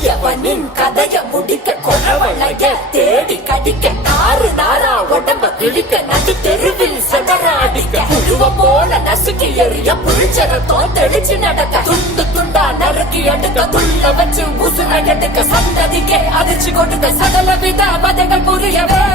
கொடியவனின் கதைய முடிக்க கொடவளைய தேடி கடிக்க நாறு நாரா உடம்ப கிழிக்க நடு தெருவில் சதராடிக்க புழுவ போல நசுக்கி எறிய புளிச்சரத்தோ தெளிச்சு நடக்க துண்டு துண்டா நறுக்கி எடுக்க துள்ள வச்சு உசுர எடுக்க சந்ததிக்கே அதிர்ச்சி கொடுக்க சகல வித பதைகள் புரியவே